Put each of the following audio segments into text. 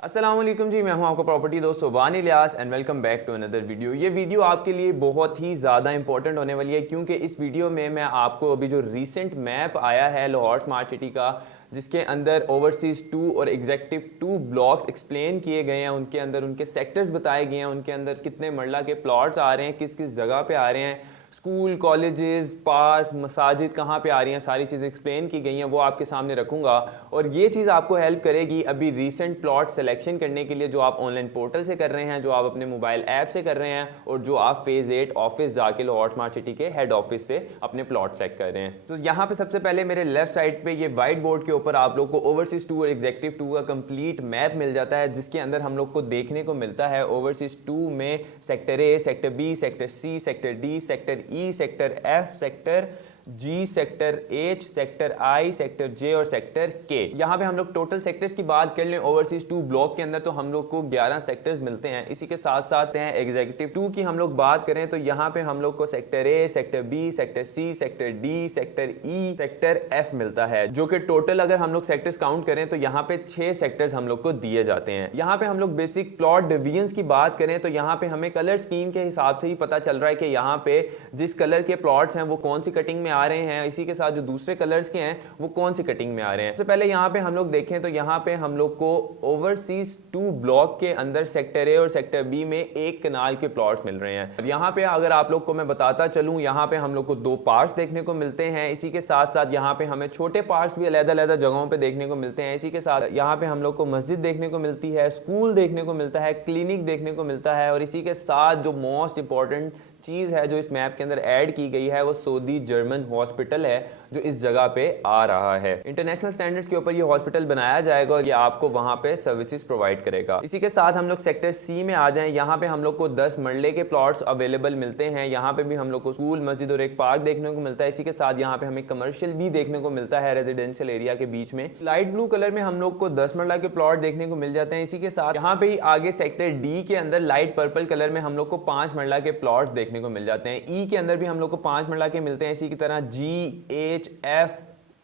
अस्सलाम वालेकुम जी, मैं हूं आपका प्रॉपर्टी दोस्त Subhan Ilyas and welcome back to another video. ये वीडियो आपके लिए बहुत ही ज़्यादा इंपॉर्टेंट होने वाली है क्योंकि इस वीडियो में मैं आपको अभी जो रीसेंट मैप आया है लाहौर स्मार्ट सिटी का, जिसके अंदर ओवरसीज़ 2 और एग्जेक्टिव 2 ब्लॉक्स एक्सप्लेन किए गए हैं, उनके अंदर उनके सेक्टर्स बताए गए हैं, उनके अंदर कितने मरला के प्लॉट्स आ रहे हैं, किस किस जगह पे आ रहे हैं, स्कूल, कॉलेजेस, पार्क, मसाजिद कहाँ पे आ रही हैं, सारी चीज़ें एक्सप्लेन की गई हैं, वो आपके सामने रखूंगा। और ये चीज़ आपको हेल्प करेगी अभी रीसेंट प्लॉट सिलेक्शन करने के लिए, जो आप ऑनलाइन पोर्टल से कर रहे हैं, जो आप अपने मोबाइल ऐप से कर रहे हैं, और जो आप फेज़ 8 ऑफिस जाके लाहौर स्मार्ट सिटी के हेड ऑफिस से अपने प्लॉट चेक कर रहे हैं। तो यहाँ पे सबसे पहले मेरे लेफ्ट साइड पे ये वाइट बोर्ड के ऊपर आप लोग को ओवरसीज़ 2 और एग्जेक्टिव 2 का कंप्लीट मैप मिल जाता है, जिसके अंदर हम लोग को देखने को मिलता है ओवरसीज़ 2 में sector A, sector B, sector C, sector D, sector E, sector F, sector G, sector H, sector I, sector J और सेक्टर के। यहाँ पे हम लोग टोटल सेक्टर्स की बात कर लें ओवरसीज 2 ब्लॉक के अंदर, तो हम लोग को 11 सेक्टर्स मिलते हैं। इसी के साथ साथ हैं एग्जीक्यूटिव 2 की हम लोग बात करें तो यहाँ पे हम लोग को sector A, sector B, sector C, sector D, sector E, sector F मिलता है, जो कि टोटल अगर हम लोग सेक्टर्स काउंट करें तो यहाँ पे 6 सेक्टर्स हम लोग को दिए जाते हैं। यहाँ पे हम लोग बेसिक प्लॉट डिवीजन की बात करें तो यहाँ पे हमें कलर स्कीम के हिसाब से ही पता चल रहा है कि यहाँ पे जिस कलर के प्लॉट्स हैं वो कौन सी कटिंग में आ रहे हैं, इसी के साथ जो दूसरे कलर्स के हैं वो कौन सी कटिंग में आ रहे हैं। सबसे पहले यहाँ पे हम लोग देखें तो यहाँ पे हम लोग को ओवरसीज 2 ब्लॉक के अंदर सेक्टर ए और सेक्टर बी में एक कनाल के प्लॉट्स मिल रहे हैं। यहाँ पे अगर आप लोग को मैं बताता चलूं, यहाँ पे हम लोग को 2 पार्ट्स देखने को मिलते हैं। इसी के साथ साथ यहाँ पे हमें छोटे पार्ट्स भी अलग-अलग जगहों पे देखने को मिलते हैं। इसी के साथ यहाँ पे हम लोग को मस्जिद देखने को मिलती है, स्कूल देखने को मिलता है, क्लिनिक देखने को मिलता है, और इसी के साथ जो मोस्ट इंपॉर्टेंट चीज़ है जो इस मैप के अंदर ऐड की गई है वो सऊदी जर्मन हॉस्पिटल है, जो इस जगह पे आ रहा है। इंटरनेशनल स्टैंडर्ड्स के ऊपर ये हॉस्पिटल बनाया जाएगा और ये आपको वहां पे सर्विसेज प्रोवाइड करेगा। इसी के साथ हम लोग सेक्टर सी में आ जाएं। यहाँ पे हम लोग को 10 मरले के प्लॉट्स अवेलेबल मिलते हैं। यहाँ पे भी हम लोग को स्कूल, मस्जिद और एक पार्क देखने को मिलता है। इसी के साथ यहाँ पे हमें कमर्शियल भी देखने को मिलता है रेजिडेंशियल एरिया के बीच में। लाइट ब्लू कलर में हम लोग को 10 मरला के प्लॉट देखने को मिल जाते हैं। इसी के साथ यहाँ पे ही आगे सेक्टर डी के अंदर लाइट पर्पल कलर में हम लोग को 5 मरला के प्लॉट्स देखने को मिल जाते हैं। ई के अंदर भी हम लोग को 5 मरला के मिलते हैं। इसी की तरह जी, एच, एफ,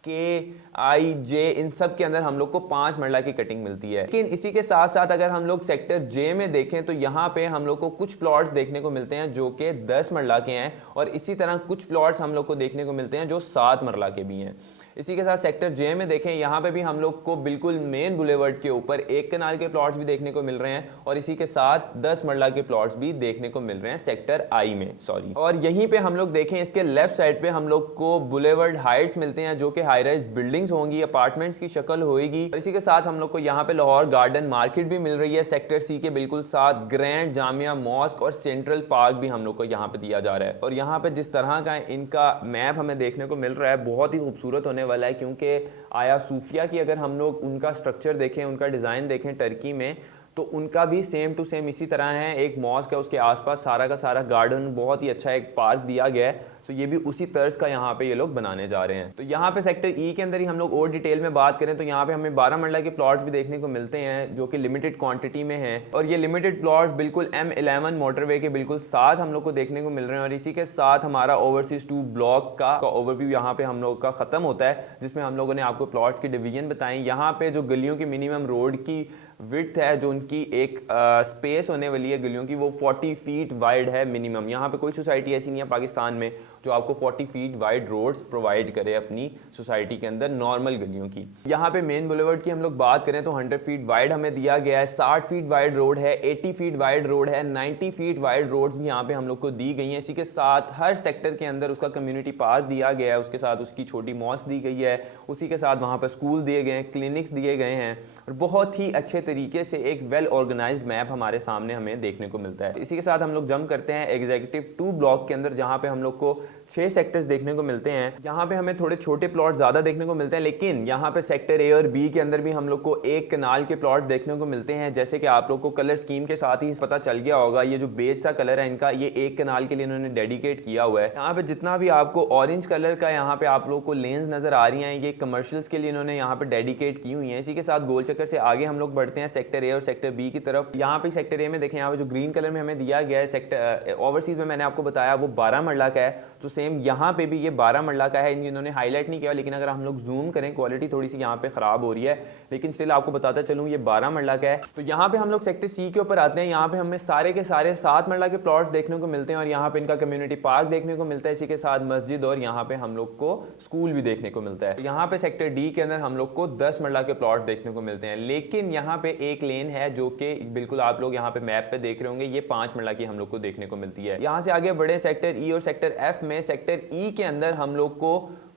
के, आई, जे, इन सब के अंदर हम लोग को 5 मरला की कटिंग मिलती है। लेकिन इसी के साथ साथ अगर हम लोग सेक्टर जे में देखें तो यहाँ पे हम लोग को कुछ प्लॉट्स देखने को मिलते हैं जो कि 10 मरला के हैं, और इसी तरह कुछ प्लॉट्स हम लोग को देखने को मिलते हैं जो 7 मरला के भी हैं। इसी के साथ सेक्टर जे में देखें, यहाँ पे भी हम लोग को बिल्कुल मेन बुलेवर्ड के ऊपर एक कनाल के प्लॉट्स भी देखने को मिल रहे हैं, और इसी के साथ 10 मरला के प्लॉट्स भी देखने को मिल रहे हैं सेक्टर आई में, सॉरी। और यहीं पे हम लोग देखें इसके लेफ्ट साइड पे हम लोग को बुलेवर्ड हाइट्स मिलते हैं, जो कि हाई राइज बिल्डिंग्स होंगी, अपार्टमेंट्स की शक्ल होगी। और इसी के साथ हम लोग को यहाँ पे लाहौर गार्डन मार्केट भी मिल रही है सेक्टर सी के बिल्कुल साथ। ग्रैंड जामिया मॉस्क और सेंट्रल पार्क भी हम लोग को यहाँ पे दिया जा रहा है। और यहाँ पे जिस तरह का इनका मैप हमें देखने को मिल रहा है बहुत ही खूबसूरत होने वाला है, क्योंकि आया सूफिया की अगर हम लोग उनका स्ट्रक्चर देखें, उनका डिज़ाइन देखें टर्की में, तो उनका भी सेम टू सेम इसी तरह है। एक मॉस्क है, उसके आसपास सारा का सारा गार्डन, बहुत ही अच्छा एक पार्क दिया गया है। तो ये भी उसी तर्ज का यहाँ पे ये लोग बनाने जा रहे हैं। तो यहाँ पे सेक्टर ई के अंदर ही हम लोग और डिटेल में बात करें तो यहाँ पे हमें 12 मरला के प्लॉट्स भी देखने को मिलते हैं, जो कि लिमिटेड क्वांटिटी में हैं। और ये लिमिटेड प्लॉट्स बिल्कुल M11 मोटरवे के बिल्कुल साथ हम लोग को देखने को मिल रहे हैं। और इसी के साथ हमारा ओवरसीज 2 ब्लॉक का ओवरव्यू यहाँ पे हम लोग का खत्म होता है, जिसमें हम लोगों ने आपको प्लॉट्स की डिवीजन बताई। यहाँ पे जो गलियों की मिनिमम रोड की विड्थ है, जो उनकी एक स्पेस होने वाली है गलियों की, वो 40 फीट वाइड है मिनिमम। यहाँ पे कोई सोसाइटी ऐसी नहीं है पाकिस्तान में जो आपको 40 फीट वाइड रोड्स प्रोवाइड करे अपनी सोसाइटी के अंदर नॉर्मल गलियों की। यहाँ पे मेन बुलेवर्ड की हम लोग बात करें तो 100 फीट वाइड हमें दिया गया है, 60 फीट वाइड रोड है, 80 फीट वाइड रोड है, 90 फीट वाइड रोड भी यहाँ पे हम लोग को दी गई है। इसी के साथ हर सेक्टर के अंदर उसका कम्युनिटी पार्क दिया गया है, उसके साथ उसकी छोटी मॉस्क दी गई है, उसी के साथ वहाँ पर स्कूल दिए गए हैं, क्लिनिक्स दिए गए हैं, और बहुत ही अच्छे तरीके से एक वेल ऑर्गेनाइज्ड मैप हमारे सामने हमें देखने को मिलता है। इसी के साथ हम लोग जंप करते हैं एग्जीक्यूटिव 2 ब्लॉक के अंदर, जहाँ पे हम लोग को 6 सेक्टर्स देखने को मिलते हैं। यहाँ पे हमें थोड़े छोटे प्लॉट ज्यादा देखने को मिलते हैं, लेकिन यहाँ पे सेक्टर ए और बी के अंदर भी हम लोग को एक कनाल के प्लॉट देखने को मिलते हैं। जैसे कि आप लोग को कलर स्कीम के साथ ही पता चल गया होगा, ये जो बेज सा कलर है इनका, ये एक कनाल के लिए इन्होंने डेडिकेट किया हुआ है। यहाँ पे जितना भी आपको ऑरेंज कलर का यहाँ पे आप लोग को लेन्स नजर आ रही हैं, ये कमर्शियल्स के लिए इन्होंने यहाँ पे डेडिकेट की हुई है। इसी के साथ गोल चक्कर से आगे हम लोग बढ़ते हैं सेक्टर ए और सेक्टर बी की तरफ। यहाँ पे सेक्टर ए में देखें, यहाँ पे जो ग्रीन कलर में हमें दिया गया है सेक्टर ओवरसीज में, मैंने आपको बताया वो 12 मरला का है। तो सेम यहाँ पे भी ये 12 मरला का है, इन्होंने हाईलाइट नहीं किया, लेकिन अगर हम लोग जूम करें क्वालिटी थोड़ी सी यहाँ पे खराब हो रही है, लेकिन स्टिल आपको बताता चलूँ ये 12 मरला का है। तो यहाँ पे हम लोग सेक्टर सी के ऊपर आते हैं। यहाँ पे हमें सारे के सारे 7 मरला के प्लॉट्स देखने को मिलते हैं और यहाँ पे इनका कम्युनिटी पार्क देखने को मिलता है, इसी के साथ मस्जिद और यहाँ पे हम लोग को स्कूल भी देखने को मिलता है। यहाँ पे सेक्टर डी के अंदर हम लोग को 10 मरला के प्लॉट देखने को मिलते हैं, लेकिन यहाँ पे एक लेन है जो कि बिल्कुल आप लोग यहाँ पे मैप पे देख रहे होंगे, ये 5 मरला की हम लोग को देखने को मिलती है। यहाँ से आगे बड़े सेक्टर ई और सेक्टर एफ में, सेक्टर ई के अंदर हम लोग को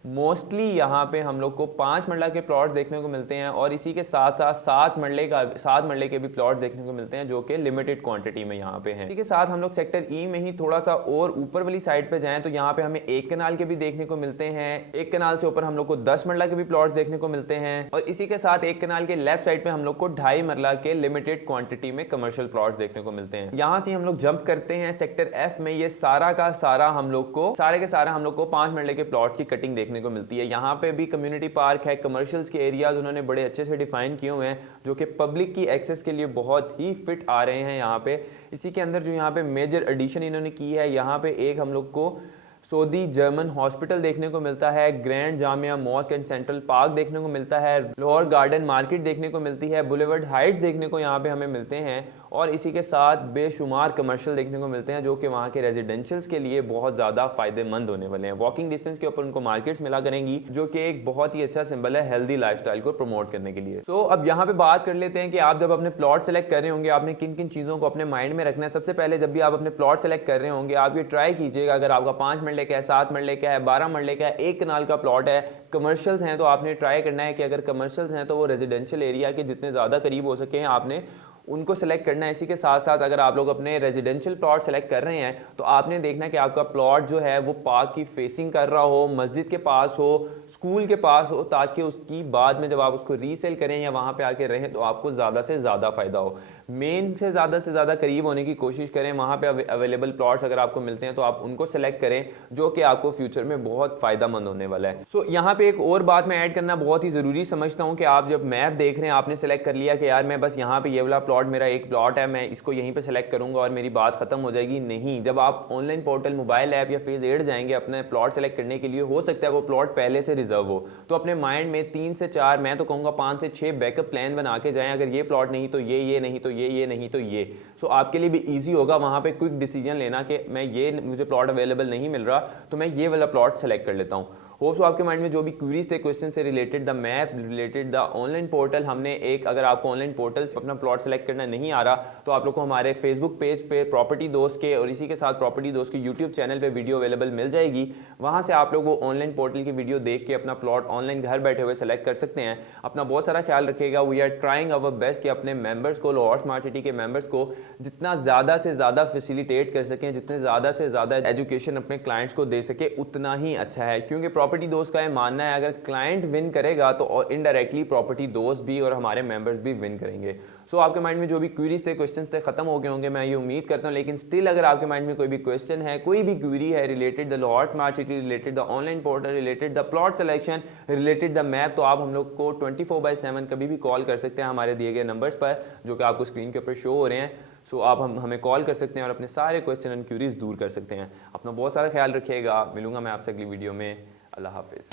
मोस्टली यहाँ पे हम लोग को 5 मरला के प्लॉट देखने को मिलते हैं और इसी के साथ साथ 7 मरले के भी प्लॉट देखने को मिलते हैं जो कि लिमिटेड क्वांटिटी में यहाँ पे हैं। इसी के साथ हम लोग सेक्टर ई में ही थोड़ा सा और ऊपर वाली साइड पे जाएं तो यहाँ पे हमें 1 कनाल के भी देखने को मिलते हैं। 1 कनाल से ऊपर हम लोग को 10 मरला के भी प्लॉट देखने को मिलते हैं और इसी के साथ 1 कनाल के लेफ्ट साइड पे हम लोग को 2.5 मरला के लिमिटेड क्वांटिटी में कमर्शियल प्लॉट देखने को मिलते हैं। यहाँ से हम लोग जंप करते हैं सेक्टर एफ में, ये सारा का सारा हम लोग को 5 मरले के प्लॉट की कटिंग देखने को मिलती है। यहाँ पे भी कम्युनिटी पार्क है, कमर्शियल्स के एरियाज उन्होंने बड़े अच्छे से डिफाइन किए हुए हैं जो कि पब्लिक की एक्सेस के लिए बहुत ही फिट आ रहे हैं यहाँ पे। इसी के अंदर जो यहाँ पे मेजर एडिशन इन्होंने की है, यहाँ पे एक हम लोग को सऊदी जर्मन हॉस्पिटल देखने को मिलता है, grand Jamia mosque and central park देखने को मिलता है, लाहौर गार्डन मार्केट देखने को मिलती है, बुलेवर्ड हाइट्स देखने को यहाँ पे हमें मिलते हैं और इसी के साथ बेशुमार कमर्शियल देखने को मिलते हैं जो कि वहाँ के रेजिडेंशियल्स के लिए बहुत ज़्यादा फायदेमंद होने वाले हैं। वॉकिंग डिस्टेंस के ऊपर उनको मार्केट्स मिला करेंगी जो कि एक बहुत ही अच्छा सिंबल है हेल्दी लाइफस्टाइल को प्रमोट करने के लिए। सो अब यहाँ पे बात कर लेते हैं कि आप जब अपने प्लॉट सेलेक्ट कर रहे होंगे आपने किन किन चीज़ों को अपने माइंड में रखना है। सबसे पहले जब भी आप अपने प्लॉट सेलेक्ट कर रहे होंगे आप ये ट्राई कीजिएगा, अगर आपका 5 मरले का है, 7 मरले का है, 12 मरले का है, 1 कनाल का प्लॉट है, कमर्शियल्स हैं, तो आपने ट्राई करना है कि अगर कमर्शियल्स हैं तो वो रेजिडेंशियल एरिया के जितने ज़्यादा करीब हो सके आपने उनको सेलेक्ट करना है। इसी के साथ साथ अगर आप लोग अपने रेजिडेंशियल प्लॉट सेलेक्ट कर रहे हैं तो आपने देखना है कि आपका प्लॉट जो है वो पार्क की फेसिंग कर रहा हो, मस्जिद के पास हो, स्कूल के पास हो, ताकि उसकी बाद में जब आप उसको रीसेल करें या वहाँ पे आके रहें तो आपको ज़्यादा से ज़्यादा फ़ायदा हो। मेन से ज़्यादा करीब होने की कोशिश करें। वहाँ पे अवेलेबल प्लॉट्स अगर आपको मिलते हैं तो आप उनको सेलेक्ट करें जो कि आपको फ्यूचर में बहुत फ़ायदेमंद होने वाला है। सो यहाँ पे एक और बात मैं ऐड करना बहुत ही ज़रूरी समझता हूँ कि आप जब मैप देख रहे हैं आपने सेलेक्ट कर लिया कि यार मैं बस यहाँ पे ये वाला प्लॉट, मेरा एक प्लॉट है, मैं इसको यहीं पे सेलेक्ट करूंगा और मेरी बात खत्म हो जाएगी। नहीं, जब आप ऑनलाइन पोर्टल, मोबाइल ऐप या फेज 8 जाएंगे अपने प्लॉट सेलेक्ट करने के लिए, हो सकता है वो प्लॉट पहले से रिजर्व हो, तो अपने माइंड में 3 से 4, मैं तो कहूँगा 5 से 6 बैकअप प्लान बना के जाएं। अगर ये प्लॉट नहीं तो ये नहीं तो ये नहीं तो ये। सो आपके लिए भी ईजी होगा वहां पे क्विक डिसीजन लेना कि मुझे प्लॉट अवेलेबल नहीं मिल रहा तो मैं ये वाला प्लॉट सेलेक्ट कर लेता हूँ। होप सो आपके माइंड में जो भी क्वेरीज थे क्वेश्चन से related, the map related, the online portal, हमने एक, अगर आपको ऑनलाइन पोर्टल से अपना प्लॉट सेलेक्ट करना नहीं आ रहा तो आप लोग को हमारे फेसबुक पेज पे प्रॉपर्टी दोस्त के और इसी के साथ प्रॉपर्टी दोस्त के यूट्यूब चैनल पे वीडियो अवेलेबल मिल जाएगी। वहां से आप लोग वो ऑनलाइन पोर्टल की वीडियो देख के अपना प्लॉट ऑनलाइन घर बैठे हुए सेलेक्ट कर सकते हैं। अपना बहुत सारा ख्याल रखिएगा। We are trying our best कि अपने मेंबर्स को, लाहौर स्मार्ट सिटी के मेंबर्स को जितना ज़्यादा से ज़्यादा फैसिलिटेट कर सकें, जितने ज़्यादा से ज़्यादा एजुकेशन अपने क्लाइंट्स को दे सके उतना ही अच्छा है, क्योंकि प्रॉपर्टी दोस्त का मानना है अगर क्लाइंट विन करेगा तो इनडायरेक्टली प्रॉपर्टी दोस्त भी और हमारे मेंबर्स भी विन करेंगे। सो आपके माइंड में जो भी क्वेरीज थे, क्वेश्चंस थे, खत्म हो गए होंगे मैं ये उम्मीद करता हूं। लेकिन स्टिल अगर आपके माइंड में कोई भी क्वेश्चन है, कोई भी क्वेरी है related the Lahore smart city, related the online portal, related the plot selection, related the map, तो आप हम लोग को 24/7 कभी भी कॉल कर सकते हैं हमारे दिए गए नंबर्स पर जो कि आपको स्क्रीन के ऊपर शो हो रहे हैं। सो आप हमें कॉल कर सकते हैं और अपने सारे क्वेश्चन एंड क्वेरीज दूर कर सकते हैं। अपना बहुत सारा ख्याल रखिएगा। मिलूंगा मैं आपसे अगली वीडियो में। अल्लाह हाफिज़।